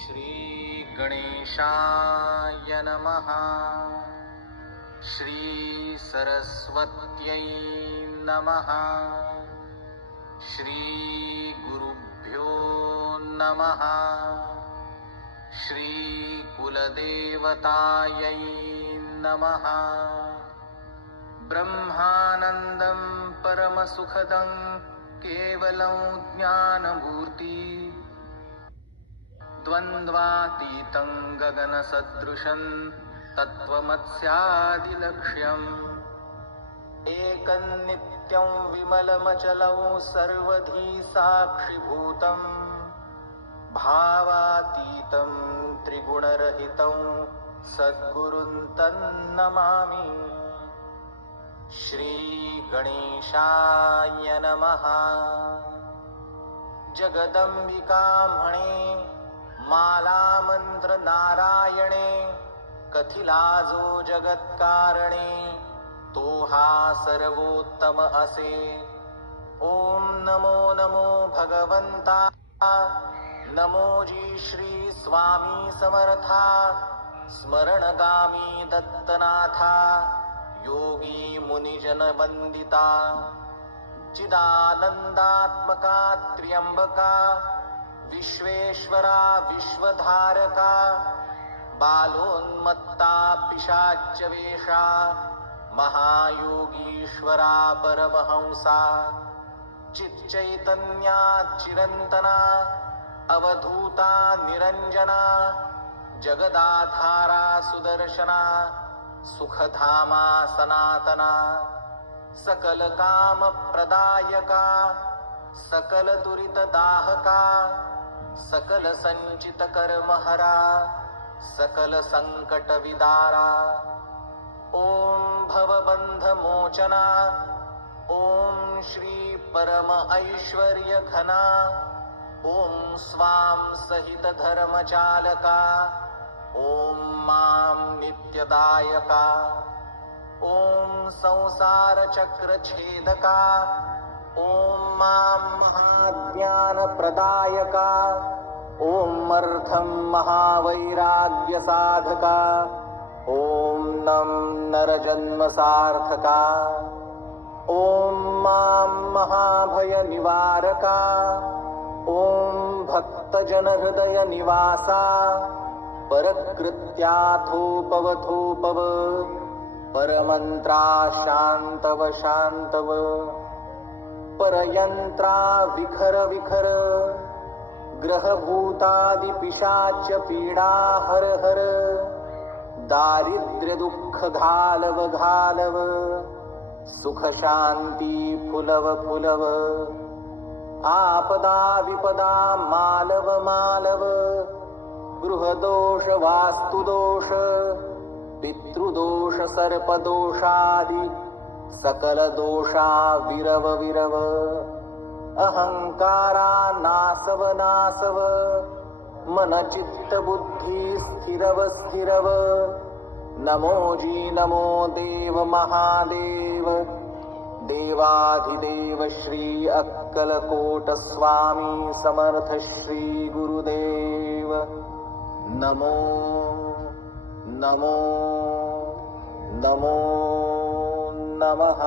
श्री गणेशाय नमः। श्री सरस्वत्यै नमः। श्री गुरुभ्यो नमः। श्री कुलदेवतायै नमः। ब्रह्मानन्दं परमसुखदं केवलं ज्ञानमूर्ति द्वन्द्वातीतं गगनसदृशं तत्त्वमस्यादिलक्ष्यम् एकं नित्यं विमलमचलं सर्वधी साक्षिभूतं भावातीतं त्रिगुणरहितं सद्गुरुं तन्नमामि। श्री गणेशाय नमः। जगदम्बिकामणे मालामंत्र नारायणे कथिलाजो जगत्कारणे तो हा सर्वोत्तम असे। ओम नमो नमो भगवंता नमो जी श्री स्वामी समर्था स्मरणगामी दत्तनाथा योगी मुनिजन वंदिता चिदानंदात्मका त्र्यंबका विश्वेश्वरा विश्वधारका बालोन्मत्ता पिशाच्यवेषा महायोगीश्वरा परमहंसा चिच्चैतन्या चिरंतना अवधूता निरंजना जगदाधारा सुदर्शना सुखधामा सनातना सकल काम प्रदायका सकल दुरित दाहका सकल संचित कर्महरा सकल संकट विदारा ओम भवबंध मोचना ओम श्री परम ऐश्वर्य घना ओम स्वाम सहित धर्मचालका ओम मां नित्यदायका ओम संसार चक्र छेदका ओम मां महाज्ञान प्रदायका ओम अर्थं महावैराग्य साधका ओम नम नरजन्म सार्थका ओम मां महाभय निवारका ओम भक्तजन हृदय निवासा परकृत्याथोपवथोपव परमंत्रा शांतव शांतव परयंत्रा विखर विखर ग्रहभूतादि पिशाच पीडा हर हर दारिद्र्य दुःख घालव घालव सुख शांती फुलव फुलव आपदा विपदा मालव मालव गृहदोष वास्तुदोष पितृदोष सर्पदोषादि सकल दोषा विरव विरव अहंकारा नासव नासव मन चित्त बुद्धि स्थिरव स्थिरव नमो जी नमो देव महादेव देवाधिदेव श्री अक्कलकोट स्वामी समर्थ श्री गुरुदेव नमो नमो नमो नमः।